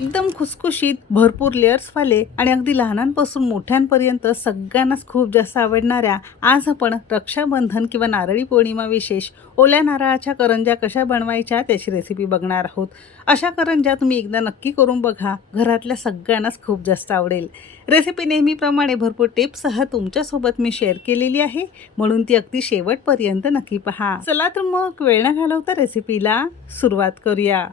एकदम खुसखुशीत भरपूर लेअर्सवाले आणि अगदी लहानांपासून मोठ्यांपर्यंत सगळ्यांनाच खूप जास्त आवडणाऱ्या आज आपण रक्षाबंधन किंवा नारळी पौर्णिमा विशेष ओल्या नारळाच्या करंज्या कशा बनवायच्या त्याची रेसिपी बघणार आहोत. अशा करंज्या तुम्ही एकदा नक्की करून बघा. घरातल्या सगळ्यांनाच खूप जास्त आवडेल. रेसिपी नेहमीप्रमाणे भरपूर टिप्ससह तुमच्यासोबत मी शेअर केलेली आहे. म्हणून ती अगदी शेवटपर्यंत नक्की पहा. चला तर मग वेळ न घालवता रेसिपीला सुरुवात करूया.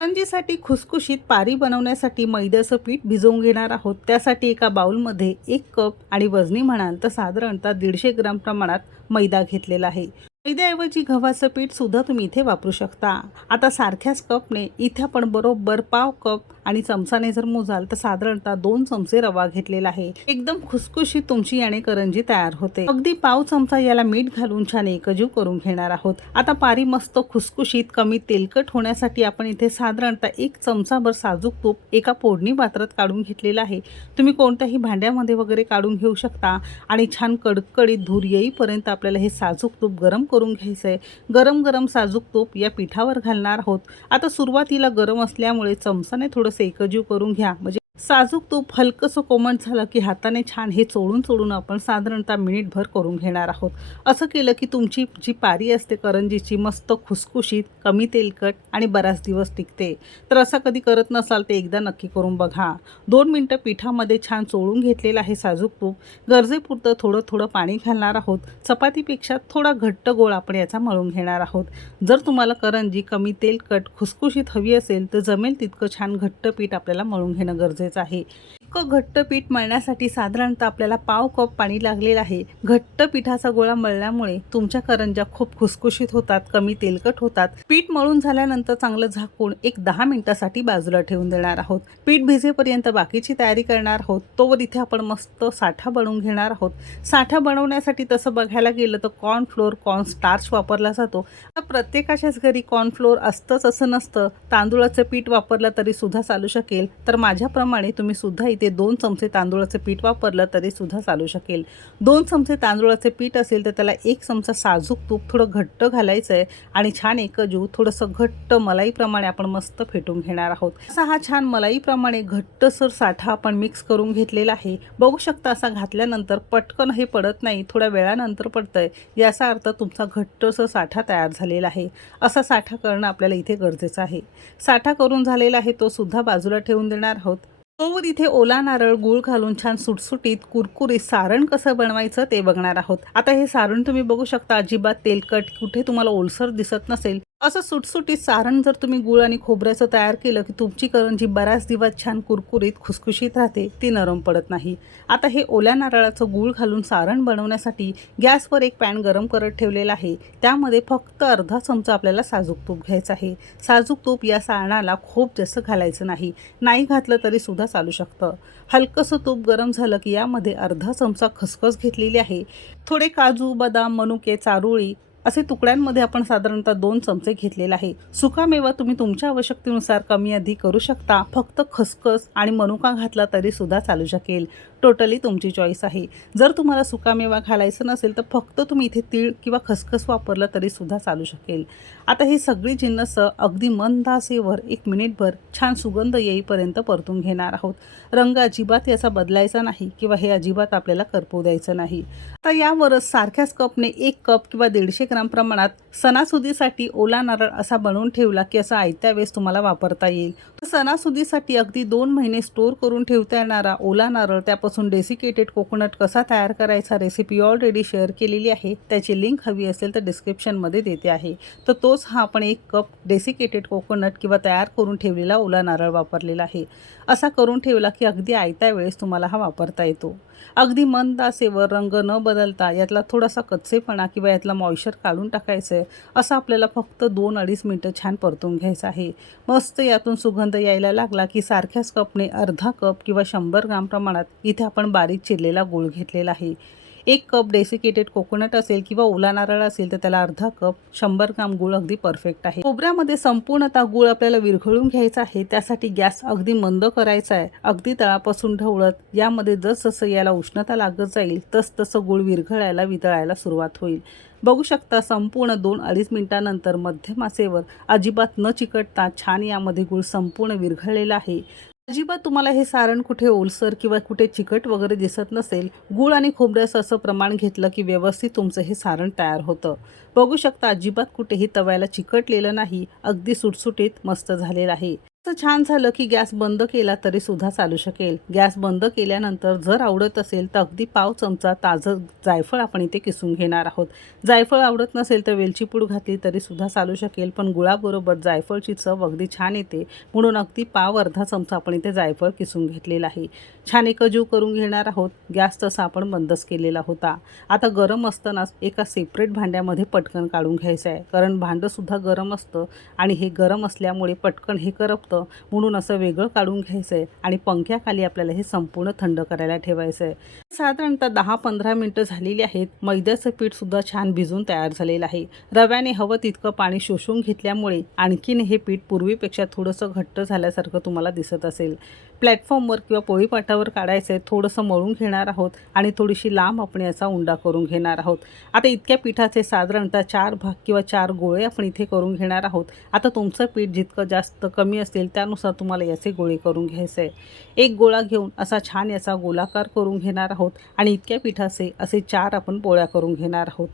करंजीसाठी खुसखुशीत पारी बनवण्यासाठी मैद्याचं पीठ भिजवून घेणार आहोत. त्यासाठी एका बाउलमध्ये एक कप आणि वजनी म्हणाल तर साधारणतः दीडशे ग्राम प्रमाणात मैदा घेतलेला आहे. मैद्याऐवजी गव्हाचं पीठ सुद्धा तुम्ही इथे वापरू शकता. आता सारख्याच कपने इथे आपण बरोबर पाव कप आणि चमचाने जर मोजाल तर साधारणतः दोन चमचे रवा घेतलेला आहे. एकदम खुसखुशीत तुमची याने करंजी तयार होते. अगदी पाव चमचा याला मीठ घालून छान एकजीव करून घेणार आहोत. आता पारी मस्त खुसखुशीत कमी तेलकट होण्यासाठी आपण इथे साधारणतः एक चमचाभर साजूक तूप एका फोडणी पात्रात काढून घेतलेलं आहे. तुम्ही कोणत्याही भांड्यामध्ये वगैरे काढून घेऊ शकता आणि छान कडकडीत धूर येईपर्यंत आपल्याला हे साजूक तूप गरम करून घ्यायचं आहे गरम गरम साजूक तूप या पिठावर घालणार आहोत. आता सुरुवातीला गरम असल्यामुळे चमचाने थोडंसं एकजीव करून घ्या. म्हणजे साजूक तूप हलकंसं कोमट झालं की हाताने छान हे चोळून चोळून आपण साधारणतः मिनिटभर करून घेणार आहोत. असं केलं की तुमची जी पारी असते करंजीची मस्त खुसखुशीत कमी तेलकट आणि बराच दिवस टिकते. तर असं कधी करत नसाल ते एकदा नक्की करून बघा. दोन मिनटं पिठामध्ये छान चोळून घेतलेलं आहे साजूक तूप. गरजेपुरतं थोडं थोडं पाणी घालणार आहोत. चपातीपेक्षा थोडा घट्ट गोळ आपण याचा मळून घेणार आहोत. जर तुम्हाला करंजी कमी तेलकट खुसखुशीत हवी असेल तर जमेल तितकं छान घट्ट पीठ आपल्याला मळून घेणं गरजेचं आहे. इतकं घट्ट पीठ मळण्यासाठी साधारणतः आपल्याला पाव कप पाणी लागलेलं आहे. घट्ट पिठाचा गोळा मळल्यामुळे तुमच्या करंज्या खूप खुसखुशीत होतात कमी तेलकट होतात. पीठ मळून झाल्यानंतर चांगलं झाकून एक दहा मिनिटासाठी बाजूला ठेवून देणार आहोत. पीठ भिजेपर्यंत बाकीची तयारी करणार आहोत. तोवर इथे आपण मस्त साठा बनवून घेणार आहोत. साठा बनवण्यासाठी तसं बघायला गेलं तर कॉर्न फ्लोअर कॉर्न स्टार्च वापरला जातो. प्रत्येकाच्याच घरी कॉर्न फ्लोअर असतंच असं नसतं. तांदूळाचं पीठ वापरलं तरी सुद्धा चालू शकेल. तर माझ्याप्रमाणे तुम्ही सुद्धा ते दोन चमचे तांदूळाचं पीठ वापरलं तरी सुद्धा चालू शकेल. दोन चमचे तांदूळाचे पीठ असेल तर त्याला एक चमचा साजूक तूप थोडं घट्ट घालायचं आहे आणि छान एकजू थोडंसं घट्ट मलाईप्रमाणे आपण मस्त फेटून घेणार आहोत. असा हा छान मलाईप्रमाणे घट्टसर साठा आपण मिक्स करून घेतलेला आहे. बघू शकता असा घातल्यानंतर पटकन हे पडत नाही थोड्या वेळानंतर पडतंय. याचा अर्थ तुमचा घट्टसर साठा तयार झालेला आहे. असा साठा करणं आपल्याला इथे गरजेचं आहे. साठा करून झालेला आहे तो सुद्धा बाजूला ठेवून देणार आहोत. तोवर इथे ओला नारळ गूळ घालून छान सुटसुटीत कुरकुरीत सारण कसं बनवायचं ते बघणार आहोत. आता हे सारण तुम्ही बघू शकता अजिबात तेलकट कुठे तुम्हाला ओलसर दिसत नसेल असं सुटसुटीत सारण जर तुम्ही गुळ आणि खोबऱ्याचं तयार केलं की तुमची करंजी बऱ्याच दिवस छान कुरकुरीत खुसखुशीत राहते ती नरम पडत नाही. आता हे ओल्या नारळाचं गूळ घालून सारण बनवण्यासाठी गॅसवर एक पॅन गरम करत ठेवलेला आहे. त्यामध्ये फक्त अर्धा चमचा आपल्याला साजूक तूप घ्यायचं आहे. साजूक तूप या सारणाला खूप जास्त घालायचं नाही. नाही घातलं तरी सुद्धा चालू शकतं. हलकंसं तूप गरम झालं की यामध्ये अर्धा चमचा खसखस घेतलेली आहे. थोडे काजू बदाम मनुके चारोळी असे तुकड्यांमध्ये आपण साधारणतः दोन चमचे घेतलेला आहे. सुकामेवा तुम्ही तुमच्या आवश्यकतेनुसार कमी अधिक करू शकता. फक्त खसखस आणि मनुका घातला तरी सुद्धा चालू शकेल. टोटली तुमची चॉईस आहे. जर तुम्हाला सुकामेवा घालायचं नसेल तर फक्त तुम्ही इथे तीळ किंवा खसखस वापरलं तरीसुद्धा चालू शकेल. आता ही सगळी जिन्नसं अगदी मंद आसेवर एक मिनिटभर छान सुगंध येईपर्यंत परतून घेणार आहोत. रंग अजिबात याचा बदलायचा नाही किंवा हे अजिबात आपल्याला करपू द्यायचं नाही. आता यावरच सारख्याच कपने एक कप किंवा दीडशे ग्राम प्रमाणात सणासुदीसाठी ओला नारळ असा बनवून ठेवला की असा आयत्या वेळेस तुम्हाला वापरता येईल. सणासुदीसाठी अगदी दोन महिने स्टोअर करून ठेवता येणारा ओला नारळ त्यापासून डेसिकेटेड कोकोनट कसा तयार करायचा रेसिपी ऑलरेडी शेअर केलेली आहे. त्याची लिंक हवी असेल तर डिस्क्रिप्शनमध्ये देते आहे. तर तोच हा आपण एक कप डेसिकेटेड कोकोनट किंवा तयार करून ठेवलेला ओला नारळ वापरलेला आहे. असा करून ठेवला की अगदी आयत्या वेळेस तुम्हाला हा वापरता येतो. अगदी मंद असेवर रंग न बदलता यातला थोडासा कच्चेपणा किंवा यातला मॉइश्चर काढून टाकायचं आहे असं आपल्याला फक्त दोन अडीच मिनटं छान परतून घ्यायचं आहे. मस्त यातून सुगंध यायला लागला की सारख्याच कपने अर्धा कप किंवा शंभर ग्राम प्रमाणात इथे आपण बारीक चिरलेला गूळ घेतलेला आहे. एक कप डेसिकेटेड कोकोनट असेल किंवा ओला नारळ असेल तर त्याला अर्धा कप शंभर ग्राम गुळ अगदी परफेक्ट आहे. खोबऱ्यामध्ये संपूर्णतः गुळ आपल्याला विरघळून घ्यायचा आहे त्यासाठी गॅस अगदी मंद करायचा आहे. अगदी तळापासून ढवळत यामध्ये जसजसं याला उष्णता लागत जाईल तस तसं गुळ विरघळायला वितळायला सुरुवात होईल. बघू शकता संपूर्ण दोन अडीच मिनिटानंतर मध्यम आचेवर अजिबात न चिकटता छान यामध्ये गुळ संपूर्ण विरघळलेला आहे. अजिबात तुम्हाला हे सारण कुठे ओलसर किंवा कुठे चिकट वगैरे दिसत नसेल गूळ आणि खोबऱ्याचं असं प्रमाण घेतलं की व्यवस्थित तुमचं हे सारण तयार होतं. बघू शकता अजिबात कुठेही तव्याला चिकटलेलं नाही अगदी सुटसुटीत मस्त झालेलं आहे. असं छान झालं की गॅस बंद केला तरी सुद्धा चालू शकेल. गॅस बंद केल्यानंतर जर आवडत असेल तर अगदी पाव चमचा ताजं जायफळ आपण इथे किसून घेणार आहोत. जायफळ आवडत नसेल तर वेलची पूड घातली तरी सुद्धा चालू शकेल पण गुळाबरोबर जायफळची चव अगदी छान येते. म्हणून अगदी पाव अर्धा चमचा आपण इथे जायफळ किसून घेतलेला आहे. छान एकजीव करून घेणार आहोत. गॅस तसा आपण बंदच केलेला होता. आता गरम असतानाच एका सेपरेट भांड्यामध्ये पटकन काढून घ्यायचं आहे कारण भांडंसुद्धा गरम असतं आणि हे गरम असल्यामुळे पटकन हे करपतं. म्हणून असं वेगळं काढून घ्यायचं आहे आणि पंख्याखाली आपल्याला हे संपूर्ण थंड करायला ठेवायचं आहे साधारणतः दहा पंधरा मिनटं झालेली आहेत. मैद्याचं पीठसुद्धा छान भिजून तयार झालेलं आहे. रव्याने हवं तितकं पाणी शोषून घेतल्यामुळे आणखीन हे पीठ पूर्वीपेक्षा थोडंसं घट्ट झाल्यासारखं तुम्हाला दिसत असेल. प्लॅटफॉर्मवर किंवा पोळीपाटावर काढायचं आहे थोडंसं मळून घेणार आहोत आणि थोडीशी लांब आपण याचा उंडा करून घेणार आहोत. आता इतक्या पिठाचे साधारणतः चार भाग किंवा चार गोळे आपण इथे करून घेणार आहोत. आता तुमचं पीठ जितकं जास्त कमी असेल त्यानुसार तुम्हाला याचे गोळे करून घ्यायचे आहे एक गोळा घेऊन असा छान याचा गोलाकार करून घेणार आहोत आणि इतक्या पिठाचे असे चार आपण पोळ्या करून घेणार आहोत.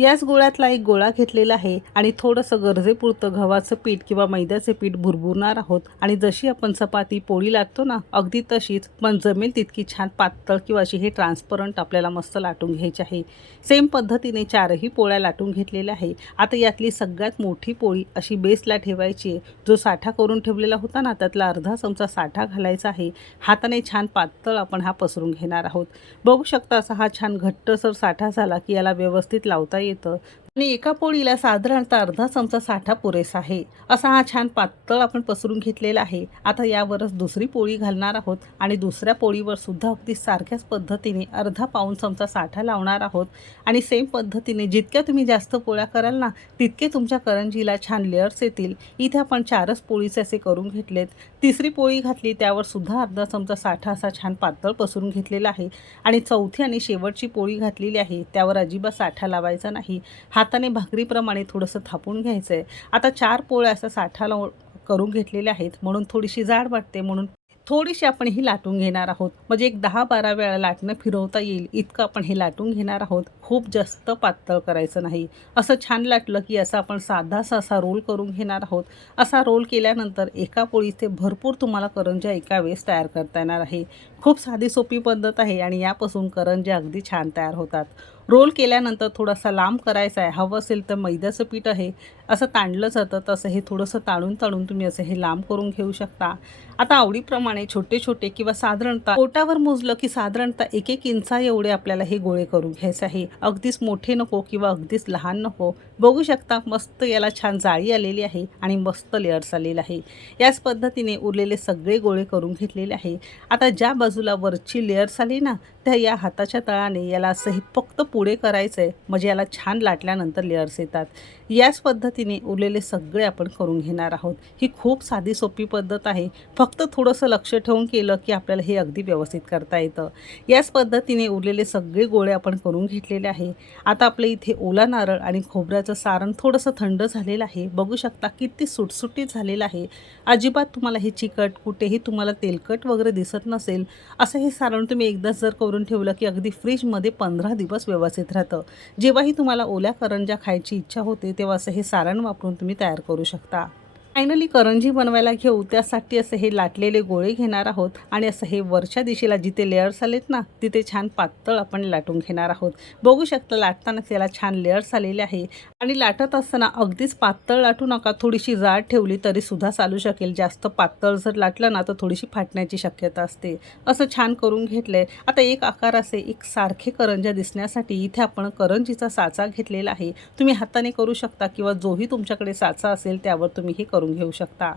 याच गोळ्यातला एक गोळा घेतलेला आहे आणि थोडंसं गरजेपुरतं गव्हाचं पीठ किंवा मैद्याचे पीठ भुरभुरणार आहोत. आणि जशी आपण चपाती पोळी लाटतो ना अगदी तशीच पण जमेल तितकी छान पातळ किंवा अशी हे ट्रान्सपरंट आपल्याला मस्त लाटून घ्यायची आहे. सेम पद्धतीने चारही पोळ्या लाटून घेतलेल्या आहे. आता यातली सगळ्यात मोठी पोळी अशी बेसला ठेवायची आहे. जो साठा करून ठेवलेला होता ना त्यातला अर्धा चमचा साठा घालायचा आहे. हाताने छान पातळ आपण हा पसरून घेणार आहोत. बघू शकता असा हा छान घट्टसर साठा झाला की याला व्यवस्थित लावता येईल येतं. आणि एका पोळीला साधारणतः अर्धा चमचा साठा पुरेसा आहे. असा हा छान पातळ आपण पसरून घेतलेला आहे. आता यावरच दुसरी पोळी घालणार आहोत आणि दुसऱ्या पोळीवर सुद्धा अगदी सारख्याच पद्धतीने अर्धा पाऊण चमचा साठा लावणार आहोत. आणि सेम पद्धतीने जितक्या तुम्ही जास्त पोळ्या कराल ना तितके तुमच्या करंजीला छान लेअर्स येतील. इथे आपण चारच पोळीचे असे करून घेतलेत. तिसरी पोळी घातली त्यावर सुद्धा अर्धा चमचा साठा असा छान पातळ पसरून घेतलेला आहे. आणि चौथी आणि शेवटची पोळी घातलेली आहे त्यावर अजिबात साठा लावायचा नाही. हाताने भाकरीप्रमाणे थोडंसं थापून घ्यायचं आहे आता चार पोळ्या असा साठा लावून करून घेतलेल्या आहेत. म्हणून थोडीशी जाड वाटते म्हणून थोडीशी आपण ही लाटून घेणार आहोत. म्हणजे एक दहा बारा वेळा लाटणं फिरवता येईल इतकं आपण हे लाटून घेणार आहोत. खूप जास्त पातळ करायचं नाही. असं छान लाटलं की असं आपण साधासा असा रोल करून घेणार आहोत. असा रोल केल्यानंतर एका पोळीचे भरपूर तुम्हाला करंज्या एका वेळेस तयार करता येणार आहे. खूप साधी सोपी पद्धत आहे आणि यापासून करंज्या अगदी छान तयार होतात. रोल केल्यानंतर थोडासा लांब करायचा आहे. हवं असेल तर मैद्याचं पीठ आहे. असं ताणलं जातं तसं हे थोडंसं ताळून ताळून तुम्ही असं हे लांब करून घेऊ शकता. आता आवडीप्रमाणे छोटे छोटे किंवा साधारणतः पोटावर मोजलं की साधारणतः एक एक इंचा एवढे आपल्याला हे गोळे करून घ्यायचे आहे. अगदीच मोठे नको किंवा अगदीच लहान नको. बघू शकता मस्त याला छान जाळी आलेली आहे आणि मस्त लेअर्स आलेलं आहे. याच पद्धतीने उरलेले सगळे गोळे करून घेतलेले आहे. आता ज्या बाजूला वरची लेअर्स आली ना त्या या हाताच्या तळाने याला असं हे फक्त पुढे करायचं आहे म्हणजे याला छान लाटल्यानंतर लेअर्स येतात. याच पद्धतीने उरलेले सगळे आपण करून घेणार आहोत. ही खूप साधी सोपी पद्धत आहे. फक्त थोडंसं लक्ष ठेवून केलं की आपल्याला हे अगदी व्यवस्थित करता येतं. याच पद्धतीने उरलेले सगळे गोळे आपण करून घेतलेले आहे. आता आपल्या इथे ओला नारळ आणि खोबऱ्याचं सारण थोडंसं थंड झालेलं आहे. बघू शकता किती सुटसुटीत झालेलं आहे. अजिबात तुम्हाला हे चिकट कुठेही तुम्हाला तेलकट वगैरे दिसत नसेल. असं हे सारण तुम्ही एकदाच जर करून ठेवलं की अगदी फ्रीजमध्ये पंधरा दिवस व्यवस्थित राहतं. जेव्हाही तुम्हाला ओल्या करंजा खायची इच्छा होते तेव्हा असं हे सारण वापरून तुम्ही तयार करू शकता. फायनली करंजी बनवायला घेऊ त्यासाठी असं हे लाटलेले गोळे घेणार आहोत. आणि असं हे वरच्या दिशेला जिथे लेअर्स आलेत ना तिथे छान पातळ आपण लाटून घेणार आहोत. बघू शकता लाटताना त्याला छान लेअर्स आलेले आहे. आणि लाटत असताना अगदीच पातळ लाटू नका. थोडीशी जाड ठेवली तरी सुद्धा चालू शकेल. जास्त पातळ जर लाटलं ना तर थोडीशी फाटण्याची शक्यता असते. असं छान करून घेतलंय. आता एक आकार असे एक सारखे करंज्या दिसण्यासाठी इथे आपण करंजीचा साचा घेतलेला आहे. तुम्ही हाताने करू शकता किंवा जोही तुमच्याकडे साचा असेल त्यावर तुम्ही हे करू करून घेऊ शकता.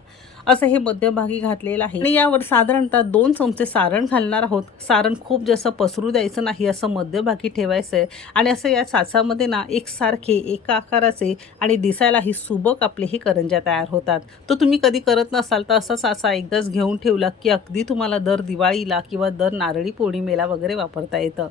असं हे मध्यभागी घातलेलं आहे. आणि यावर साधारणतः दोन चमचे सारण घालणार आहोत. सारण खूप जसं पसरू द्यायचं नाही असं मध्यभागी ठेवायचं आहे आणि असं या साचामध्ये ना एकसारखे एका आकाराचे आणि दिसायलाही सुबक आपले हे करंज्या तयार होतात. तर तुम्ही कधी करत नसाल तर असा साचा एकदाच घेऊन ठेवला की अगदी तुम्हाला दर दिवाळीला किंवा दर नारळी पौर्णिमेला वगैरे वापरता येतं.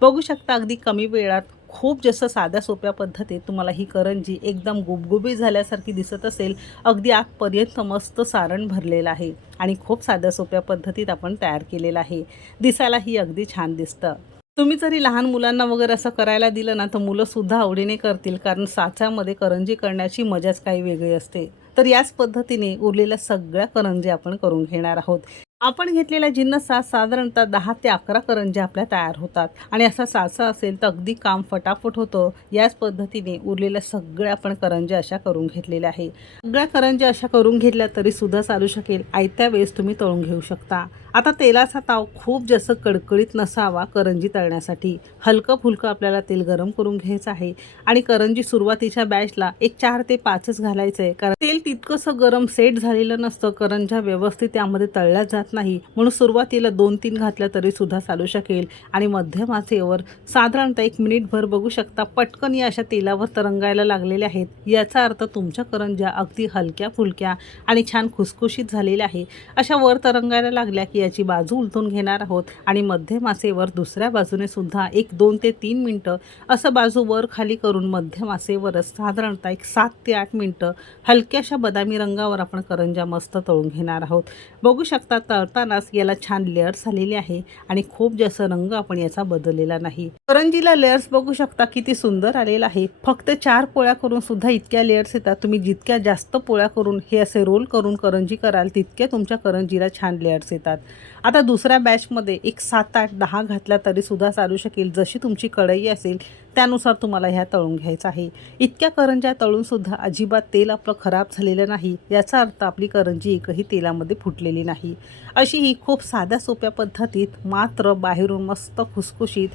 बघू शकता अगदी कमी वेळात खूप जास्त साध्या सोप्या पद्धतीत तुम्हाला ही करंजी एकदम गुबगुबीत झाल्यासारखी दिसत असेल अगदी आतपर्यंत मस्त सारण भरलेलं आहे आणि खूप साध्या सोप्या पद्धतीत आपण तयार केलेलं आहे. दिसायलाही अगदी छान दिसतं. तुम्ही जरी लहान मुलांना वगैरे असं करायला दिलं ना तर मुलंसुद्धा आवडीने करतील कारण साच्यामध्ये करंजी करण्याची मजाच काही वेगळी असते. तर याच पद्धतीने उरलेल्या सगळ्या करंजी आपण करून घेणार आहोत. आपण घेतलेल्या जिन्नसात साधारणतः दहा ते अकरा करंज्या आपल्या तयार होतात. आणि असा साचा असेल तर अगदी काम फटाफट होतं. याच पद्धतीने उरलेल्या सगळ्या आपण करंज्या अशा करून घेतलेल्या आहे सगळ्या करंज्या अशा करून घेतल्या तरी सुद्धा चालू शकेल. आयत्या वेळेस तुम्ही तळून घेऊ शकता. आता तेलाचा ताव खूप जास्त कडकडीत नसावा करंजी तळण्यासाठी. हलकं फुलकं आपल्याला तेल गरम करून घ्यायचं आहे. आणि करंजी सुरुवातीच्या बॅचला एक चार ते पाचच घालायचं आहे कारण तेल तितकंसं गरम सेट झालेलं नसतं. करंज्या व्यवस्थित त्यामध्ये तळल्या जात नाही. म्हणून सुरुवातीला दोन तीन घातल्या तरीसुद्धा चालू शकेल. आणि मध्यम आचेवर साधारणतः एक मिनिटभर बघू शकता पटकन या अशा तेलावर तरंगायला लागलेल्या आहेत. याचा अर्थ तुमच्या करंज्या अगदी हलक्या फुलक्या आणि छान खुसखुशीत झालेल्या आहे. अशा वर तरंगायला लागल्या की याची बाजू उलटून घेणार आहोत आणि मध्यम आचेवर दुसऱ्या बाजूने सुद्धा एक दोन ते तीन मिनटं असं बाजू वर खाली करून मध्यम आचेवरच साधारणतः एक सात ते आठ मिनटं हलक्याशा बदामी रंगावर आपण करंज्या मस्त तळून घेणार आहोत. बघू शकता तळतानाच याला छान लेअर्स आलेले आहे आणि खूप जास्त रंग आपण याचा बदललेला नाही. करंजीला लेअर्स बघू शकता किती सुंदर आलेला आहे. फक्त चार पोळ्या करून सुद्धा इतक्या लेअर्स येतात. तुम्ही जितक्या जास्त पोळ्या करून हे असे रोल करून करंजी कराल तितक्या तुमच्या करंजीला छान लेअर्स येतात. आता दुसऱ्या बॅचमध्ये एक सात आठ दहा घातल्या तरी सुद्धा चालू शकेल. जशी तुमची कढई असेल त्यानुसार तुम्हाला ह्या तळून घ्यायचं आहे. इतक्या करंज्या तळून सुद्धा अजिबात तेल आपलं खराब झालेलं नाही. याचा अर्थ आपली करंजी एकही तेलामध्ये फुटलेली नाही. अशी ही खूप साध्या सोप्या पद्धतीत मात्र बाहेरून मस्त खुसखुशीत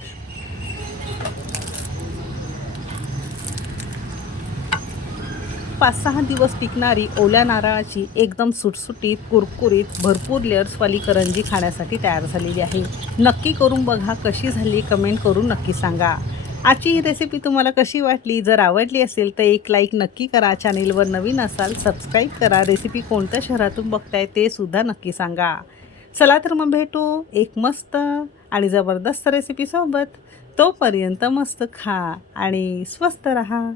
पाच सहा दिवस टिकणारी ओल्या नारळाची एकदम सुटसुटीत कुरकुरीत भरपूर लेअर्सवाली करंजी खाण्यासाठी तयार झालेली आहे. नक्की करून बघा कशी झाली कमेंट करून नक्की सांगा. आजची ही रेसिपी तुम्हाला कशी वाटली? जर आवडली असेल तर एक लाईक नक्की करा. चॅनेलवर नवीन असाल सबस्क्राईब करा. रेसिपी कोणत्या शहरातून बघताय ते सुद्धा नक्की सांगा. चला तर मग भेटू एक मस्त आणि जबरदस्त रेसिपीसोबत तोपर्यंत मस्त खा आणि स्वस्त रहा.